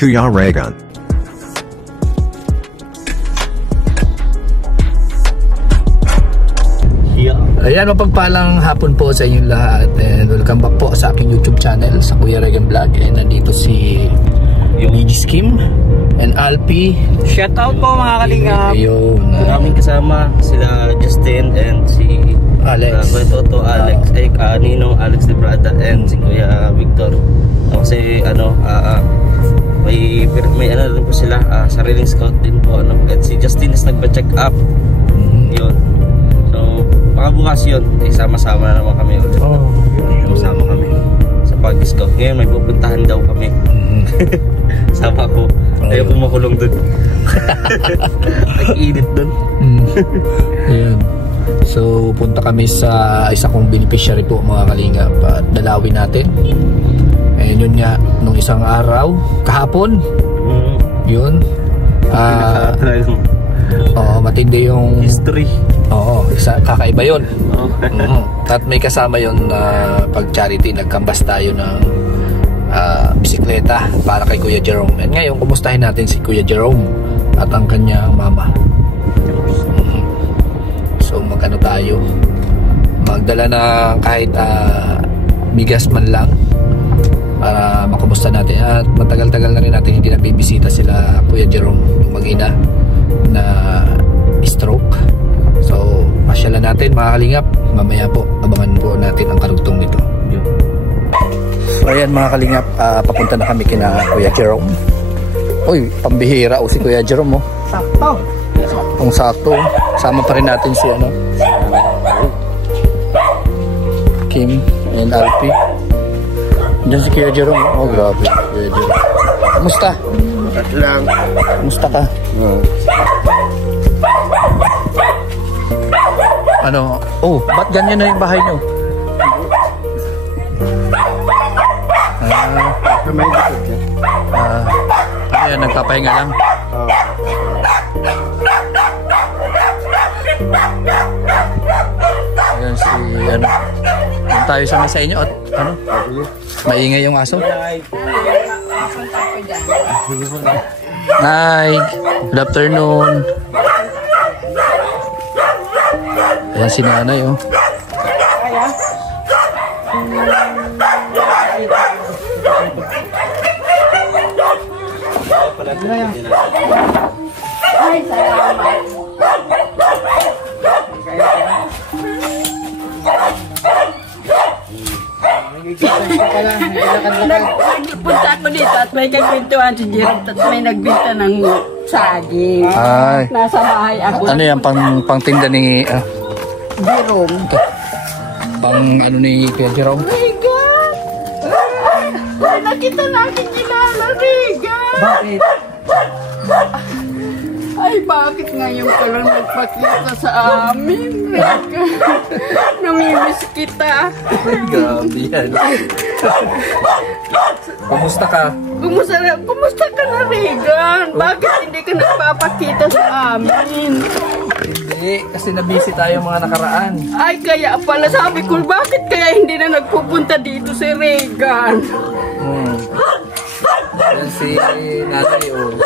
Kuya Regan. Ayan, mapagpalang hapon po sa inyong lahat and welcome back po sa aking YouTube channel sa Kuya Regan Vlog. And nandito si Nigis Kim and Alpi. Shout out po mga kalingap. Ayun, Maraming kasama sila Justin and si Alex. Kuya Toto, Alex, Ninong, Alex de Prada and si Kuya Victor. Kasi may ano rin po sila, sariling scout din po ano. At si Justin is nagpa-check up. Yun. So baka bukas yun, sama-sama na naman kami ulit. Sama kami sa pag-scout. Ngayon may pupuntahan daw kami. Sama ko. Ayaw ko makulong dun. Nag-init dun. Ayan. So punta kami sa isa kong beneficiary po mga kalingap at dalawin natin. And yun nga, nung isang araw, kahapon, yun. Matindi yung history. Oo, kakaiba yun. At may kasama yun na pag charity, nagkambas tayo ng bisikleta para kay Kuya Jerome. And ngayon, kumustahin natin si Kuya Jerome at ang kanyang mama. So magano tayo, magdala na kahit bigas man lang para makumusta natin. At matagal-tagal na rin natin hindi nabibisita sila Kuya Jerome, yung mag-ina na stroke. So pasyalan natin mga kalingap. Mamaya po, abangan po natin ang karugtong nito. So ayan mga kalingap, papunta na kami kina Kuya Jerome. Uy, pambihira o si Kuya Jerome. Sakto. Kung sakto, sama pa rin natin si Kim and Alpi. Diyan si Kuya Jerome. Oh grabe, Kuya Jerome. Kamusta? Lang. Kamusta ka? Ano? Oh, ba't ganyan na yung bahay nyo? Ayan, nagpapahinga lang. Ayan si ano. Doon tayo sa mesa inyo at ano? Maingay yung aso. Nay, good afternoon. Ayan si nanay oh. Ay, salamat. Nagpunta ako dito at may kagwintuhan si Jerome at may nagbinta ng saging. Ay. Nasa bahay ako. Ano yan, pang tinda ni Jerome. Pang ano ni Kuya Jerome? Regan! Ay, nakita natin kilala, Regan! Bakit? Ay, bakit ngayon ka lang nagpakita sa amin, Regan? Namimiss kita. Grabe yan. Kumusta ka? Kumusta ka na, Regan? Bakit hindi ka nagpapakita sa amin? Hindi, kasi nabisi tayo mga nakaraan. Ay, kaya pala sabi ko, bakit kaya hindi na nagpupunta dito si Regan? Yan si nanay oh.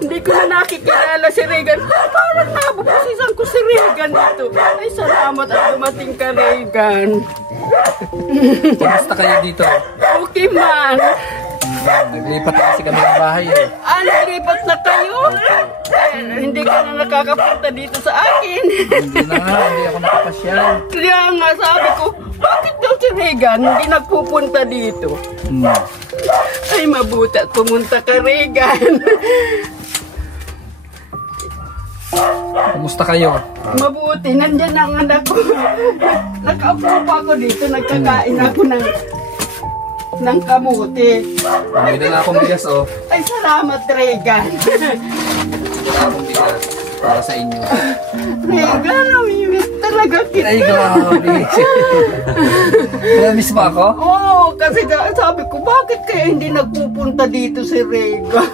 Hindi ko na nakikilala si Regan. Parang nabubasisan ko si Regan dito. Ay, salamat at dumating ka, Regan. Kumusta kayo dito? Okay man. Naglipat na kasi kami ng bahay eh. Naglipat na kayo? Hindi ka na nakakapunta dito sa akin. Hindi na nga, hindi ako nakapasyal. Kaya nga sabi ko, bakit daw si Regan hindi nagpupunta dito? Ay, mabuti at pumunta ka, Regan. Kumusta kayo? Mabuti, nandyan ang anak ko. Nakaupo pa ako dito, nagkakain ako ng kamuti. May dala akong bigas oh. Ay, salamat, Regan. Dala akong bigas para sa inyo. Regan, namimiss talaga kita. Ay, grabe. Namiss mo ako? Oo, kasi sabi ko, bakit kaya hindi nagpupunta dito si Regan?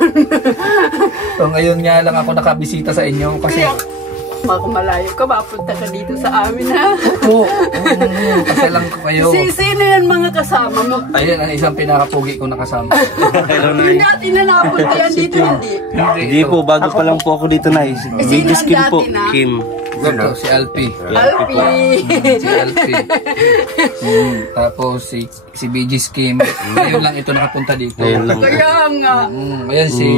So ngayon nga lang ako nakabisita sa inyo kasi malayo ka, mapunta ka dito sa amin, ha? Oo, kasi lang ko kayo. Sino yan mga kasama mo? Ayun, ang isang pinakapugi ko nakasama. Hello, Hindi Nay. natin na napunta yan dito, hindi. Hindi po, bago pa lang po ako dito, Nay. Sino Biggest Kim ang po. dati na? Kim. Ito, si Alpi. Alpi. Si Alpi. Tapos si BG Scheme. Ngayon lang ito nakapunta dito. Ngayon lang. Kaya nga. Ayan si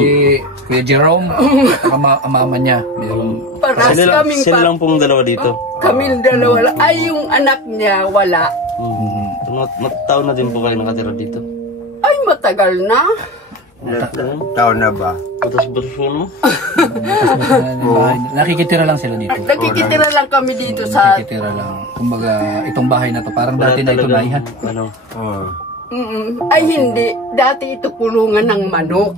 Kuya Jerome. At ang mama niya. Meron. Paras kaming Sila lang pong dalawa dito. kaming dalawa. Ay, yung anak niya, wala. Mataon na din po kayo nakatira dito. Ay, matagal na. Taon na ba? Butas-butas po, no? Nakikitira lang sila dito. Nakikitira lang kami dito sa... Nakikitira lang. Kumbaga, itong bahay na to, parang dati na ito talagang, naihan. Ano? Oo. Ay, hindi. Dati ito kulungan ng manok.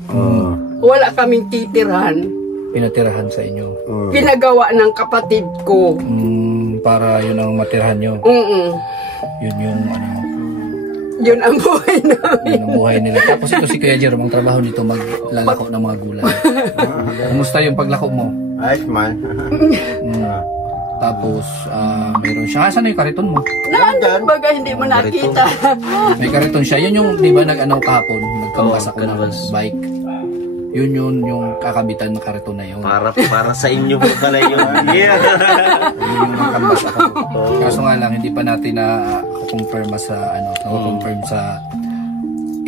Wala kaming titirhan. Pinatirahan sa inyo. Pinagawa ng kapatid ko. Para yun ang matirahan nyo. Yun yung ano, Yun ang buhay namin. yun ang buhay nila. Tapos ito si Kuya Jerome, ang trabaho nito maglalako ng mga gulay. Kumusta yung paglako mo? Ayos man. Tapos, meron siya. Saan na yung kariton mo? Nandun baga, hindi mo nakita. May kariton siya. Yun yung, di ba, nag-ano kahapon? Nagkambas ako ng bike. Yun yung kakabitan ng kariton na yun. Para sa inyo po pala yun. Yeah. Yun yung nagkambas ako. Kaso nga lang, hindi pa natin na-confirm sa, na-confirm sa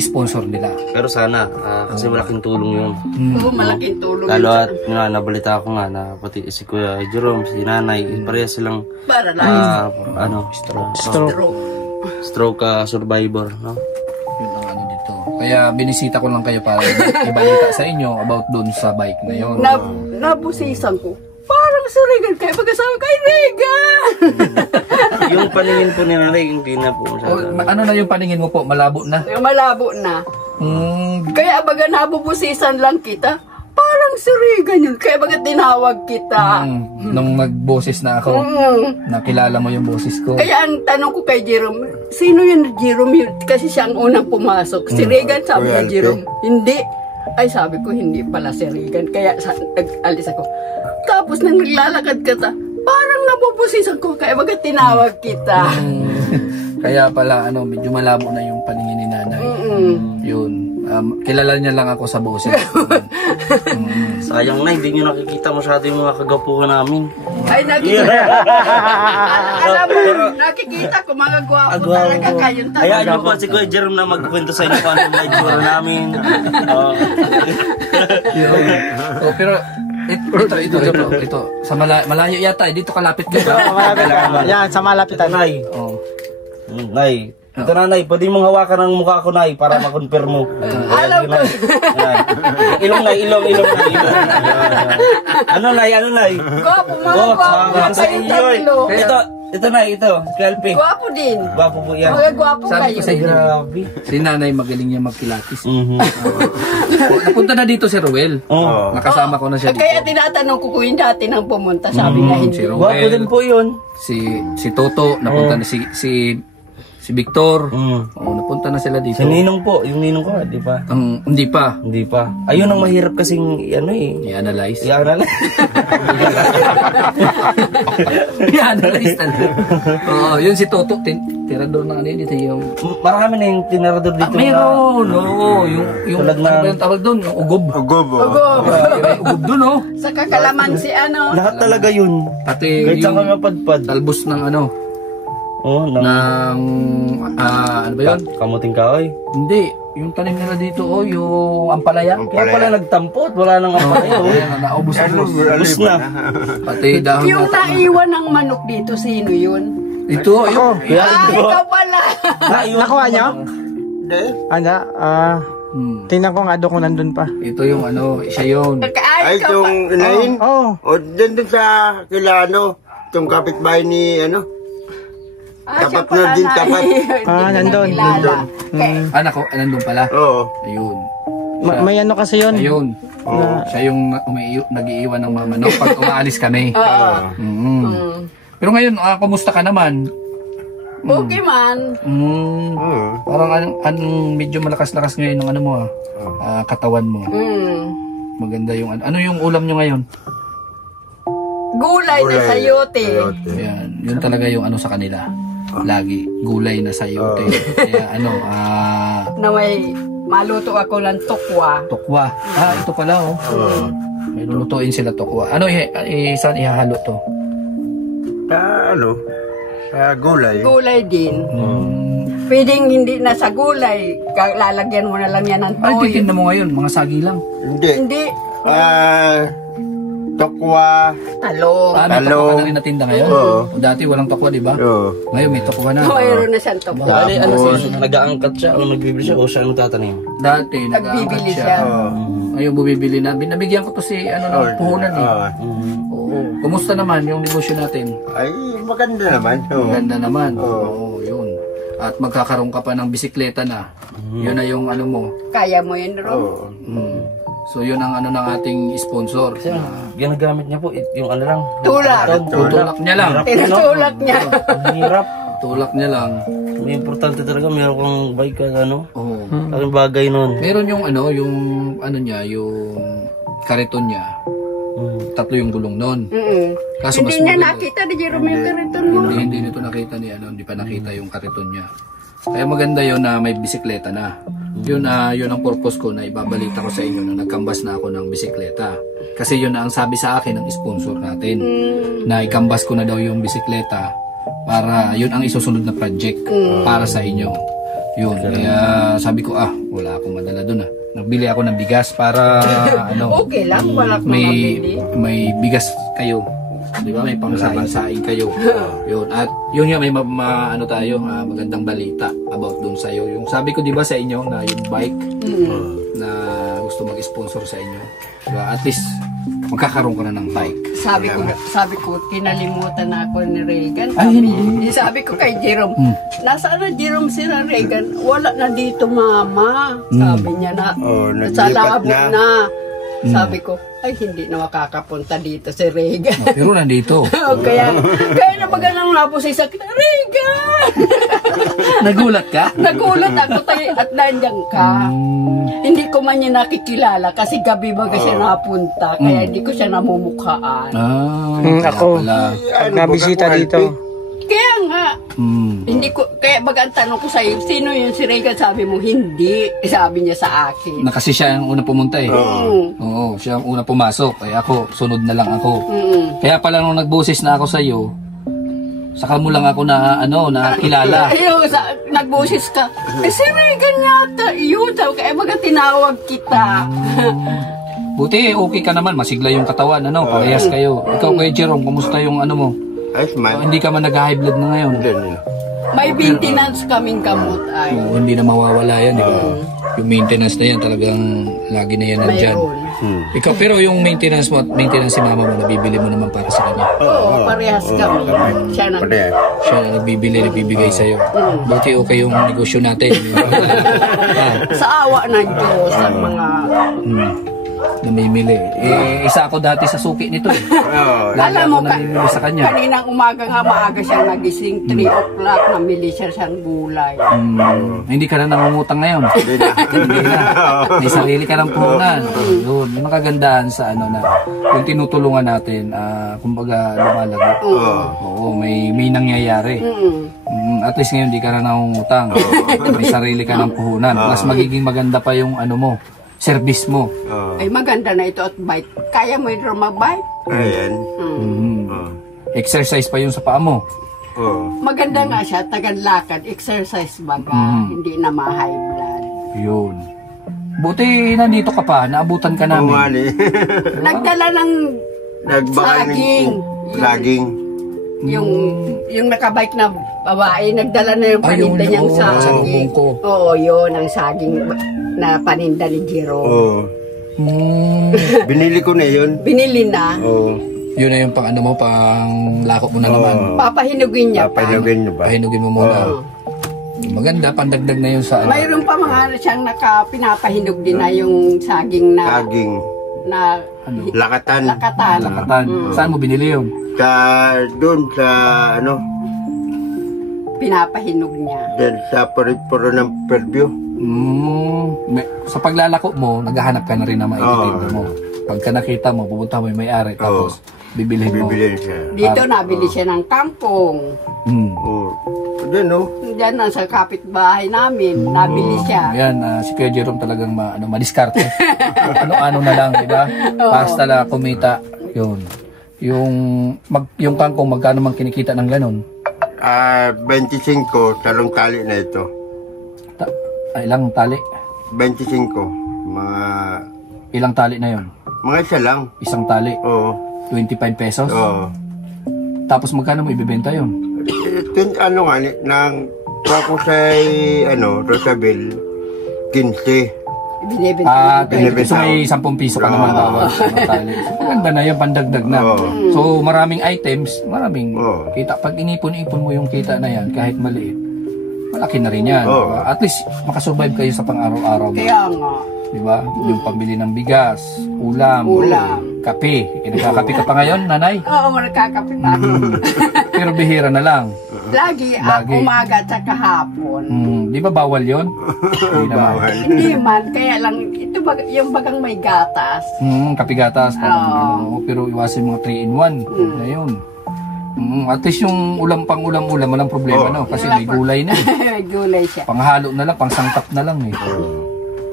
sponsor nila. Pero sana, kasi malaking tulong yun. Oo, malaking tulong. Lalo yun. at nga, nabalita ko nga na pati si Kuya Jerome, si Nanay, pareha silang Para lang. stroke survivor, no? Yun ang ano dito. Kaya binisita ko lang kayo para ibalita sa inyo about dun sa bike na yun. Nabusisan ko. Parang si Regan kayo pagkasama kay Regan. Yung paningin po ni Nanay, hindi na po masyado. Ano na yung paningin mo po? Malabo na? Malabo na. Mm, Kaya baga nabubusisan lang kita. Parang si Regan yun. Kaya baga tinawag kita. nung magboses na ako, nakilala mo yung boses ko. Kaya ang tanong ko kay Jerome, sino yun Jerome yun? Kasi siya ang unang pumasok. Si Regan, sabi ni Jerome, hindi. Ay, sabi ko, hindi pala si Regan. Kaya nag-alis ako. Tapos nang naglalakad ka parang nabubusisan ko. Kaya baga tinawag kita. Kaya pala, medyo malabo na yung paningin ni Nanay. Yun. Kilala niya lang ako sa boses. Sayang na, hindi nyo nakikita masyado yung mga kagapuhan namin. Ay, nakikita. Alam mo, nakikita ko mga gwapo talaga kayong talaga. Hayaan nyo po si Kuya Jerome na magkwento sa inyo kung anong naitsura namin. Pero ito. Sa malayo yata, dito kalapit ka. Yan, sa malapitan. Nay. Oh. Nay. Ito na, Nay. Pwede mong hawakan ang mukha ko, Nay, para makonfirm mo. Alam ko. Ilong, Nay. Ilong, Nay. Ano, Nay? Gwapo, mga gwapo Sa kayong inyo. tatlo. Ito, Nay. Ito. Kelpe. Gwapo din. Gwapo po yan. Mga gwapo Sabi kayo. ko sa inyo, Grabe. si Nanay magaling niya magkilatis. Mhm. Napunta na dito si Ruel. Oh. Nakasama ko na siya dito. Kaya tinatanong ko kung yung dati nang pumunta, sabi na hindi. Si Gwapo din Ruel, po yun. si Toto, napunta na si Victor. Napunta na sila dito. Si Ninong po. Yung Ninong ko, di ba? Hindi pa. Hindi pa. Ayun ang mahirap kasing, I-analyze. I-analyze talaga. Oo, yun si Toto. Tirador na dito yung... Marami na yung tinarador dito. Meron, oo. Yung Tulad ano na- ba yung tawag doon? Yung ugob. Ugobo. May ugob doon, oh. Sa kakalamansi, ano. Lahat talaga yun. Pati Kahit saan yung kami mapadpad. talbos ng Oh, ng ano ba yun? Kamuting kahoy. Hindi, yung tanim nila dito, yung ampalaya. Kaya pala nagtampot. Wala nang ampalaya. Ayan, naubos na ubos. Ubus na. Pati dahon Yung na naiwan ng manok dito, sino yun? ito, yun. Ikaw pala. Nakuha niyo? Ano? Tingnan ko nga doon kung nandun pa. Ito yung siya yun. Ay, Ikaw itong inahin. Oh, O, dun sa Kilano. Itong kapitbahay ni, tapat na din, tapat. nandun. Anak ko, nandun pala. Oo. Ayun. may ano kasi yun. Ayun. Siya yung nag-iiwan ng mga manok pag umaalis kami. Pero ngayon, kumusta ka naman? Okay man. Parang medyo malakas-lakas ngayon ng mo katawan mo. Maganda yung ano yung ulam nyo ngayon? Gulay na sayote. Yan. Yun talaga yung ano sa kanila. Lagi. Gulay na sayote. Kaya ano, Na may maluto ako ng tukwa. tukwa. Ito pala oh. May lulutuin sila tukwa. Ano, saan ihahalo to? Gulay. Gulay din. Pwedeng hindi na sa gulay. Lalagyan mo na lang yan ng Ay, toyo. titinda mo ngayon, mga sagi lang. Hindi. Hindi. Tokwa. Talong. May Talo. tukwa ka na rin natinda ngayon? Oo. Dati walang tukwa, di ba? Oo. Ngayon may tukwa na. Mayroon na siyang tukwa. Bali, ano siya, nag-aangkat siya o nagbibili siya o siya ang tatanim? Dati, Nagbibili nag-aangkat siya. Ngayon bumibili na. Binabigyan ko to si puhunan eh. Oo. Kumusta naman yung negosyo natin? Ay, maganda naman. Maganda naman. Oo, yun. At magkakaroon ka pa ng bisikleta na. Yun na yung ano mo. Kaya mo yun, Rom. So yun ang ano ng ating sponsor. Ginagamit niya po, yung ano lang. Tulak. Tutulak niya lang. Tinutulak niya. Ang hirap. Tulak niya lang. May importante talaga, meron kang bike ka, ano? Oo. Ang bagay nun. Meron yung ano niya, yung kariton niya. Tatlo yung gulong nun. Kaso Hindi mas niya maganda. nakita ni Jerome yung kariton mo. Hindi nito nakita ni hindi pa nakita yung kariton niya. Kaya maganda yon na may bisikleta na. Yun ang purpose ko na ibabalita ko sa inyo na nagkambas na ako ng bisikleta. Kasi yun na ang sabi sa akin ng sponsor natin. Na ikambas ko na daw yung bisikleta para yun ang isusunod na project para sa inyo. Yun. Kaya sabi ko wala akong madala dun Nagbili ako ng bigas para Okay lang, wala akong mabili. may bigas kayo. Di ba? May pangsaing-saing kayo. Yun. At yun may magandang balita about dun sa'yo. Yung sabi ko di ba sa inyo na yung bike na gusto mag-sponsor sa inyo. Diba? At least magkakaroon ka na ng bike. Sabi ko, kinalimutan na ako ni Regan. Sabi ko kay Jerome, nasaan na Jerome si Regan? Wala na dito, mama. Sabi niya na, sa labo na. Sabi ko, ay hindi na makakapunta dito si Regan. Pero nandito. kaya na magalang labo sa isa, Regan! Nagulat ka? Nagulat ako at nandiyan ka. Hindi ko man niya nakikilala kasi gabi baga siya napunta. Kaya hindi ko siya namumukhaan. Ako, nabisita dito. Kaya nga, hindi ko, kaya baga ang tanong ko sa'yo, sino yun si Regan? Sabi mo, hindi. Sabi niya sa akin. Kasi siya ang una pumunta eh. Oo, siya ang una pumasok. Kaya ako, sunod na lang ako. Kaya pala nung nagboses na ako sa'yo, saka mo lang ako nakilala. Nagboses ka, si Regan yata, yun. Kaya baga tinawag kita. Buti, okay ka naman. Masigla yung katawan, parehas kayo. Ikaw, Kuya Jerome, kumusta yung ano mo? Ayos man. Hindi ka man nag-high blood na ngayon. May maintenance kaming gamot ay. Hindi na mawawala yan, di ba? Yung maintenance na yan, talagang lagi na yan nandyan. Ikaw, pero yung maintenance mo at maintenance si mama mo, nabibili mo naman para sa kanya. Oo, parehas kami. Siya na. Siya na nagbibigay sa'yo. Buti okay yung negosyo natin. Sa awa ng Diyos ang mga namimili. Isa ako dati sa suki nito eh. Lagi alam ako mo, namimili sa kanya. kaninang umaga nga maaga siyang nagising, 3 o'clock, namili siya siyang gulay. Hindi ka na nangungutang ngayon. Hindi na. May sarili ka ng puhunan. Yun. Yung makagandaan sa na yung tinutulungan natin, kumbaga lumalago. Oo, may nangyayari. At least ngayon di ka na nangungutang. May sarili ka ng puhunan. Plus magiging maganda pa yung mo, service mo. Ay maganda na ito at bike. Kaya mo ito mag-bike? Ayan. Exercise pa yun sa paa mo. Maganda nga siya, taganlakad, exercise baga, hindi na ma-high blood. Yun. Buti nandito ka pa, naabutan ka namin. Nagdala ng saging. Saging. Yung nakabike na babae, nagdala na yung paninda niyang saging. Oo, yun, ang saging na paninda ni Jerome. Binili ko na yun. Binili na. Yun na yung pang lako mo na naman. Papahinugin niya pa. Pahinugin mo muna. Maganda, pandagdag na yun sa Mayroon pa mga siyang pinapahinog din na yung saging na Lakatan. Lakatan. Saan mo binili yun? Doon sa pinapahinog niya. Doon sa puro ng Fairview. Sa paglalako mo, naghahanap ka na rin na maitinda mo. Pagka nakita mo, pupunta mo yung may-ari. Tapos, bibilhin mo. Bibilin siya. Dito nabili siya ng kangkong. Oo. Diyan, no? Diyan na sa kapitbahay namin, nabili siya. Yan, si Kuya Jerome talagang madiskarte. Ano-ano na lang, di ba? Basta lang kumita. Yun. Yung kangkong, magkano mang kinikita ng ganon? 25, talong tali na ito. Ilang tali? 25. Ilang tali na yun? Mga isa lang. Isang tali? Oo. 25 pesos? Oo. Tapos magkano mo ibibenta yun? Ano nga, nang ako sa, Rosabel, 15. Binibenta. So may 10 piso ka naman bawat tali. So maganda na yun, pandagdag na. So maraming items, maraming kita. Pag inipon-ipon mo yung kita na yan, kahit maliit, malaki na rin yan. Diba? At least makasurvive kayo sa pang-araw-araw. Kaya nga. Diba? Yung pambili ng bigas, ulam, kape. Nagkakape ka pa ngayon, nanay? Oo, nagkakape na. Pero bihira na lang. Lagi. Umaga at saka hapon. Di ba bawal yun? Hindi naman. Hindi man, kaya lang, ito yung bagang may gatas. Kape gatas. Pero iwasin mga 3-in-1. Ayun. At least yung pang ulam, walang problema, no? Kasi may gulay na. May gulay siya. Panghalo na lang, pangsangkap na lang eh.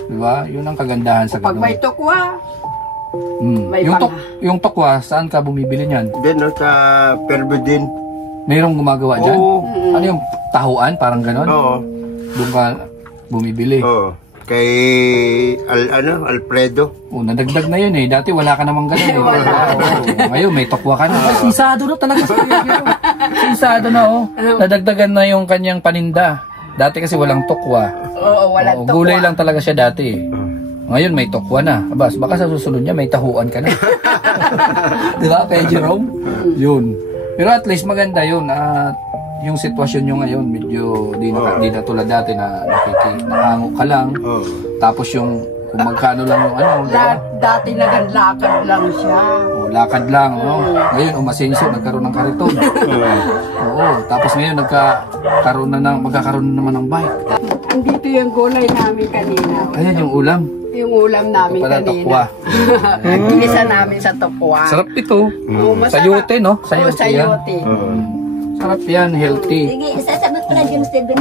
Diba? Yun ang kagandahan sa Pag may tukwa, may yung tokwa, saan ka bumibili niyan? Diyan, sa Perbedin. Mayroong gumagawa dyan? Oo. Ano yung tahuan? Parang ganon? Oo. Doon ka bumibili? Oo. Kay, Alfredo. Nadagdag na yun eh. Dati wala ka namang ganon eh. Ngayon may tokwa ka na. Sinsado na talaga sa Sinsado na oh. Nadagdagan na yung kanyang paninda. Dati kasi walang tokwa. Oo, walang tukwa. Gulay lang talaga siya dati. Ngayon may tokwa na. Abas, baka sa susunod niya may tahuan ka na. Di ba, kay Jerome? Yun. Pero at least maganda yun. Yung sitwasyon nyo ngayon, medyo di na tulad dati na nakahango ka lang. Tapos yung kung magkano lang yung diba? Dati lakad lang siya. Lakad lang, no? Ngayon, umasenso, nagkaroon ng kariton. Oo. Tapos ngayon, magkakaroon na naman ng bike. Andito yung gulay namin kanina. Ayan yung ulam. Yung ulam namin Pala, kanina. tokwa. Ginisa namin sa tokwa. Sarap ito. Masarap. Sayote, no? Oo, sayote. Sarap yan, healthy. Sige, sasabot ko na yung 70.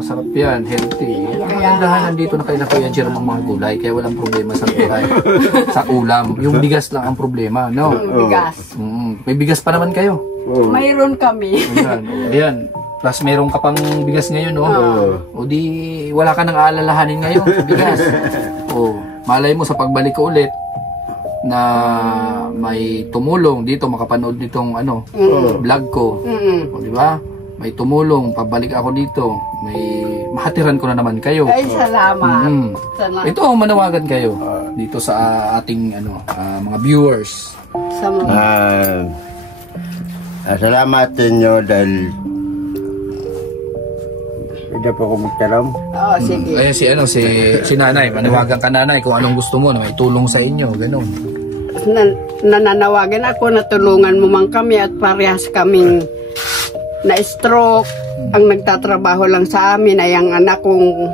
Masarap yan, healthy. Kagandahan nandito na kayo na Kuya Jerome ang mga gulay, kaya walang problema sa gulay. Sa ulam. Yung bigas lang ang problema, no? Bigas. May bigas pa naman kayo. Mayroon kami. Ayan. Plus meron ka pang bigas ngayon, no? O di, wala ka nang aalalahanin ngayon sa bigas. Malay mo sa pagbalik ko ulit, na may tumulong dito, makapanood nitong vlog ko. O, di ba? May tumulong, pabalik ako dito, may mahatiran ko na naman kayo. Ay, salamat. Salamat. Ito, manawagan kayo dito sa ating mga viewers. Sa mga... Salamat ninyo dahil hindi po ako magtaram. Oo, sige. Ayan si nanay, manawagan ka nanay kung anong gusto mo na may tulong sa inyo, ganun. Nananawagan ako na tulungan mo man kami at parehas kaming na-stroke. Ang nagtatrabaho lang sa amin ay ang anak kong,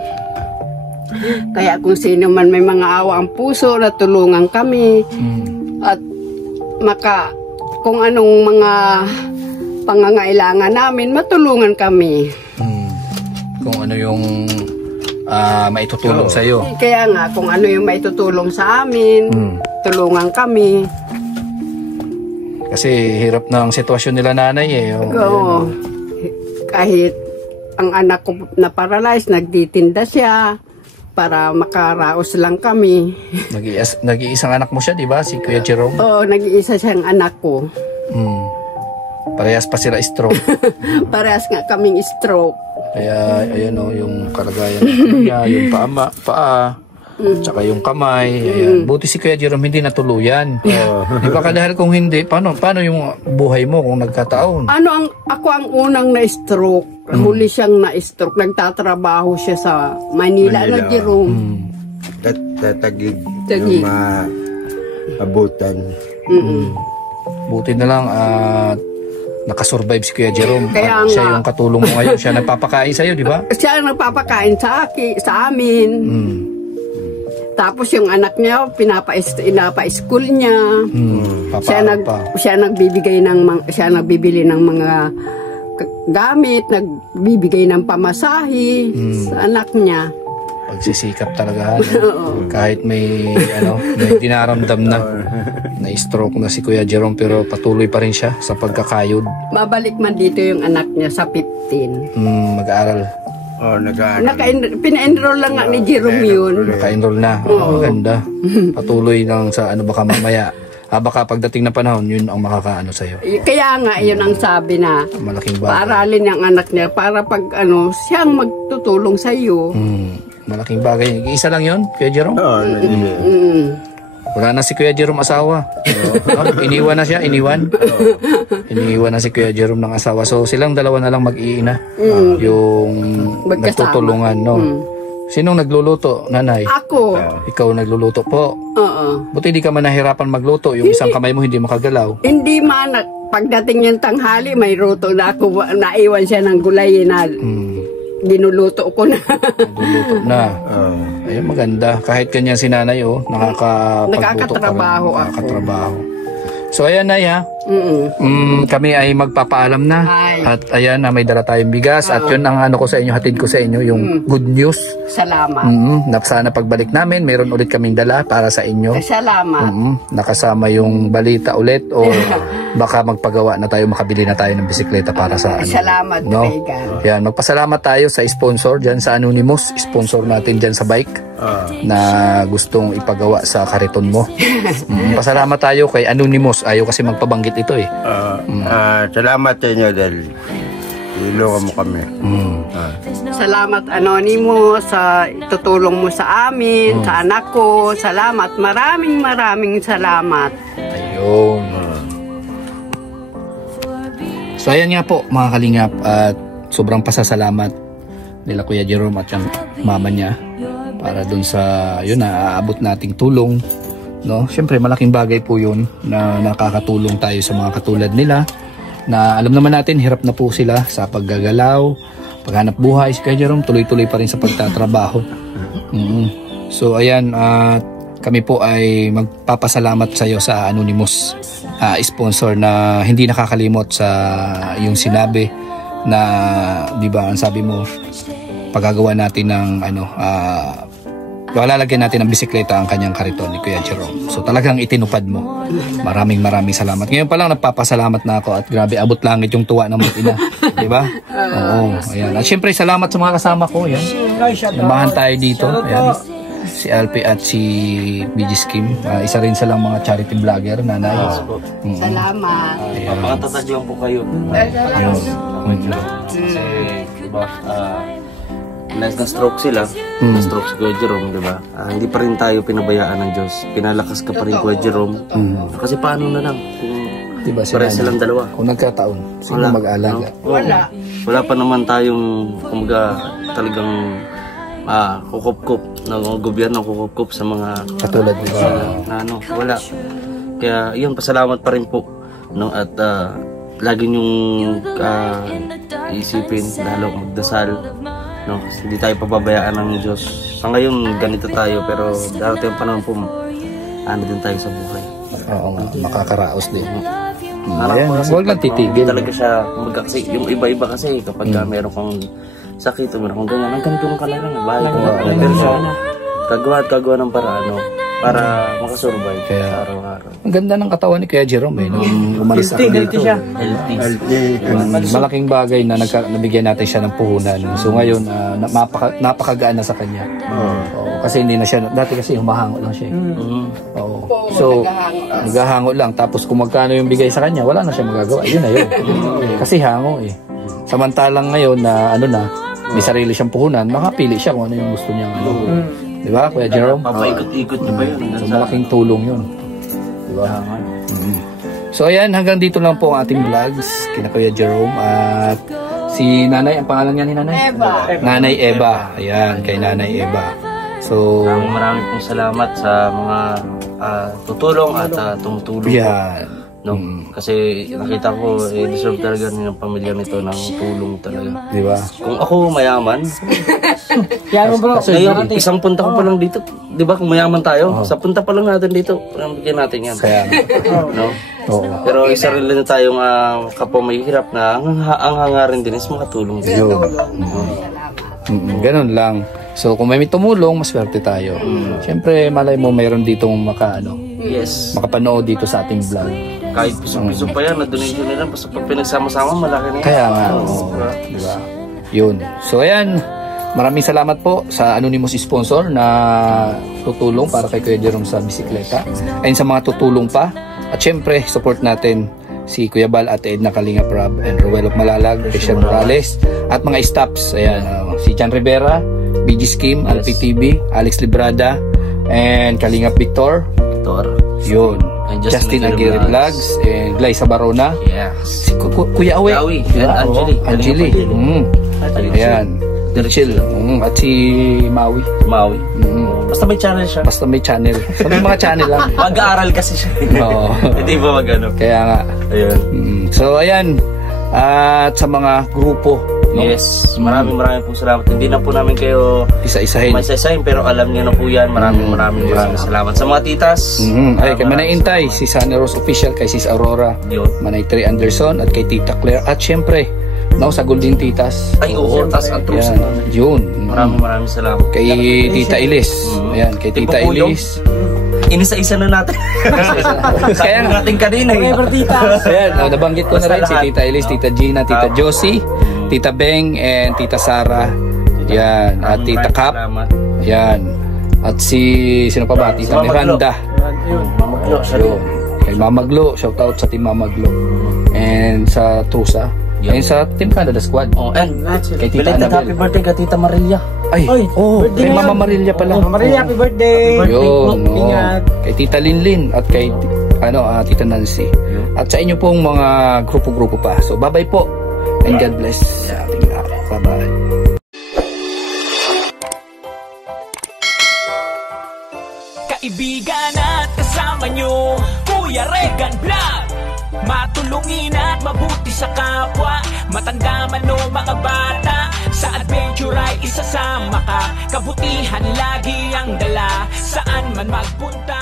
kaya kung sino man may mga awa ang puso na tulungan kami at kung anong mga pangangailangan namin matulungan kami. Kung ano yung maitutulong sa iyo. Kaya nga kung ano yung maitutulong sa amin, tulungan kami. Kasi hirap na ang sitwasyon nila nanay eh. Oo. Kahit ang anak ko na paralyzed, nagtitinda siya para makaraos lang kami. Nag-iisang anak mo siya, di ba? Si Kuya Jerome? Oo, nag-iisa siyang anak ko. Parehas pa sila stroke. Parehas nga kaming stroke. Kaya, ayan o, yung kalagayan niya, yung paa, tsaka yung kamay. Ayan. Buti si Kuya Jerome hindi natuluyan. Di ba dahil kung hindi, paano yung buhay mo kung nagkataon? Ako ang unang na-stroke. Huli siyang na-stroke. Nagtatrabaho siya sa Manila. Na Jerome. Tatagig. Tagig. Yung abutan. Buti na lang nakasurvive si Kuya Jerome. Kaya Siya nga. yung katulong mo ngayon. Siya nagpapakain sa'yo, di ba? Siya ang nagpapakain sa amin. Tapos yung anak niya, pinapa-school niya. Siya nagbibigay siya nagbibili ng mga gamit, nagbibigay ng pamasahe sa anak niya. Pagsisikap talaga. Kahit may may dinaramdam na stroke na si Kuya Jerome, pero patuloy pa rin siya sa pagkakayod. Mabalik man dito yung anak niya sa 15. Mag-aaral. Pina-enroll lang nga ni Jerome yun. Naka-enroll na. Maganda. Patuloy lang sa baka mamaya. Baka pagdating na panahon, yun ang makakaano sa'yo. Kaya nga, yun ang sabi na malaking bagay. Paaralin yung anak niya para pag siyang magtutulong sa'yo. Malaking bagay. Isa lang yun, Kuya Jerome? Wala na si Kuya Jerome asawa. Iniwan na siya, iniwan. Iniwan na si Kuya Jerome ng asawa. So silang dalawa na lang mag-iina. Yung nagtutulungan, no? Sinong nagluluto, nanay? Ako. Ikaw nagluluto po? Oo. Buti di ka man nahirapan magluto. Yung isang kamay mo hindi makagalaw. Hindi man. Pagdating yung tanghali, may ruto na ako. Naiwan siya ng gulay na ginuluto ko na. Nagluluto na. Ayun, maganda. Kahit ganyan si nanay, nakakatrabaho ako. Nakakatrabaho. So ayan, Nay, ha? Kami ay magpapaalam na. At ayan, may dala tayong bigas. At yun ang ko sa inyo, hatid ko sa inyo, yung good news. Salamat. Na sana pagbalik namin, mayroon ulit kaming dala para sa inyo. Salamat. Nakasama yung balita ulit o baka magpagawa na tayo, makabili na tayo ng bisikleta para sa Salamat, no? Regan. Yan, magpasalamat tayo sa sponsor dyan sa Anonymous. Sponsor natin dyan sa bike na gustong ipagawa sa kariton mo. Pasalamat tayo kay Anonymous. Ayaw kasi magpabanggit ito eh. Salamat sa inyo dahil ilungan mo kami. Salamat, Anonymous, sa tutulong mo sa amin, sa anak ko. Salamat. Maraming salamat. Ayun. So ayan nga po mga kalingap, at sobrang pasasalamat nila Kuya Jerome at yung mama niya para dun sa yun na aabot nating tulong, no? Syempre malaking bagay po yun na nakakatulong tayo sa mga katulad nila na alam naman natin hirap na po sila sa paggagalaw, paghanap buhay. Si Kuya Jerome tuloy-tuloy pa rin sa pagtatrabaho. So ayan, kami po ay magpapasalamat sa iyo sa Anonymous sponsor na hindi nakakalimot sa yung sinabi na, di ba, ang sabi mo, paggagawa natin ng lalagyan natin ng bisikleta ang kanyang kariton ni Kuya Jerome. So talagang itinupad mo. Maraming salamat. Ngayon pa lang nagpapasalamat na ako at grabe, abot langit yung tuwa ng mag-ina. Di ba? Oo. Ayan. At syempre salamat sa mga kasama ko. Ayan. Namahan tayo dito. Ayan. Si Alpi at si BG Kim. Isa rin silang mga charity vlogger, nanay. Salamat. Napakatatag lang po kayo. Kasi, diba, na-stroke sila. Na-stroke si Kuya Jerome, diba? Hindi pa rin tayo pinabayaan ng Diyos. Pinalakas ka pa rin, Kuya Jerome. Kasi paano na lang kung diba, pares silang dalawa? Kung nagkataon, sino mag-aalaga? Wala pa naman tayong talagang kukup-kup ng gobyerno, kukup-kup sa mga katulad mo wala. Kaya yun, pasalamat pa rin po, no? At lagi niyong isipin, lalo magdasal, no? Hindi tayo pababayaan ng Diyos. Sa ngayon ganito tayo, pero darating ang panahon po, din tayo sa buhay. Oo nga, makakaraos din. Ayan, huwag lang titigil. Talaga siya, kasi yung iba-iba kasi kapag meron kang sakit o meron kang ganyan, ang ganito ka lang, bahay ka lang. Pero siya, kagawa ng paraan, para makasurvive sa araw-araw. Ang ganda ng katawan ni Kuya Jerome nung umalis ako dito. Malaking bagay na nabigyan natin siya ng puhunan. So ngayon, napakagaan na sa kanya. Kasi hindi na siya, dati kasi humahango lang siya. So, naghahango lang. Tapos kung magkano yung bigay sa kanya, wala na siya magagawa. Yun na yun. Kasi hango eh. Samantalang ngayon na may sarili siyang puhunan, makapili siya kung ano yung gusto niya. Di ba, Kuya Jerome? Papaikot-ikot niya ba yun? So, malaking tulong yun. Di ba? So, ayan, hanggang dito lang po ang ating vlogs kina Kuya Jerome. At si Nanay, ang pangalan niya ni Nanay? Eva. Nanay Eva. Ayan, kay Nanay Eva. So, maraming pong salamat sa mga tutulong at tumutulong. Yan. no? Kasi nakita ko, deserve talaga ng pamilya nito ng tulong talaga. Di ba? Kung ako mayaman, Kaya bro, ngayon, isang punta ko pa lang dito, di ba kung mayaman tayo, sa punta pa lang natin dito, bigyan natin yan. Kaya, No? oo. Pero isa rin na tayong kapwa may hirap na ang hangarin din is makatulong din. Yun. Ganun lang. So kung may tumulong, maswerte tayo. Siyempre, malay mo mayroon ditong Yes. makapanood dito sa ating vlog. Kahit piso-piso pa yan, na-donation nila, basta pag pinagsama-sama, malaki na yan. Kaya nga, di ba? Yun. So ayan, maraming salamat po sa anonymous sponsor na tutulong para kay Kuya Jerome sa bisikleta. Ayun sa mga tutulong pa. At syempre, support natin si Kuya Bal, Ate Edna Kalinga Prab, and Ruel of Malalag, Fisher Morales, at mga staffs. Ayan, si Jan Rivera, BG Scheme, LPTV, Alex Librada, and Kalinga Victor. Yun. And Justin Aguirre Vlogs, and Glyza Barona. Yeah. Si Kuya Awe. Awe, Diba? and Angeli. Angeli. Ayan. Rachel. At si Maui. Maui. Basta may channel siya. Basta may channel. So, may mga channel lang. Mag-aaral kasi siya. Oo. Hindi ba magano? Kaya nga. Ayun. So, ayan. At sa mga grupo. No? Yes. Maraming po salamat. Hindi na po namin kayo Isa-isahin. maisasahin, pero alam niyo na po yan. Maraming salamat. Sa mga titas. Ay, kay Manay Intay, si Sunny Rose Official, kay Sis Aurora, Yun. Manay Trey Anderson, at kay Tita Claire. At syempre, no, sa Golden Titas. Ay, oo. Tas ang trusa. Yan. Yun. Maraming salamat. Kay Tita Elis. Ayan, kay Tita Tipupulong. Elis. Inisa-isa na natin. Kaya nga. natin kanina. Ayan, nabanggit ko na rin si Tita Elis, Tita Gina, Tita Josie, Tita Beng, and Tita Sara. Yan, at Tita Cap. Salamat. Yan. At sino pa ba? Tita Miranda. Mamaglo. Yun. Kay Mamaglo, shout out sa Team Mamaglo. And sa Trusa. And sa Team Canada Squad. Oh, and Kay Tita belated happy Annabel. birthday ka, Tita Maria. Ay, kay Mama Marilia pala. Maria, happy birthday. Yun, oo. Ingat. Kay Tita Linlin at kay Tita Nancy. At sa inyo pong mga grupo-grupo pa. So, bye-bye po. And God bless sa ating lahat. Bye-bye. Kaibigan at kasama nyo, Kuya Regan Vlog. Matulungin at mabuti sa kapwa, matanda man o mga bata, sa adventure ay isasama ka. Kabutihan lagi ang dala, saan man magpunta.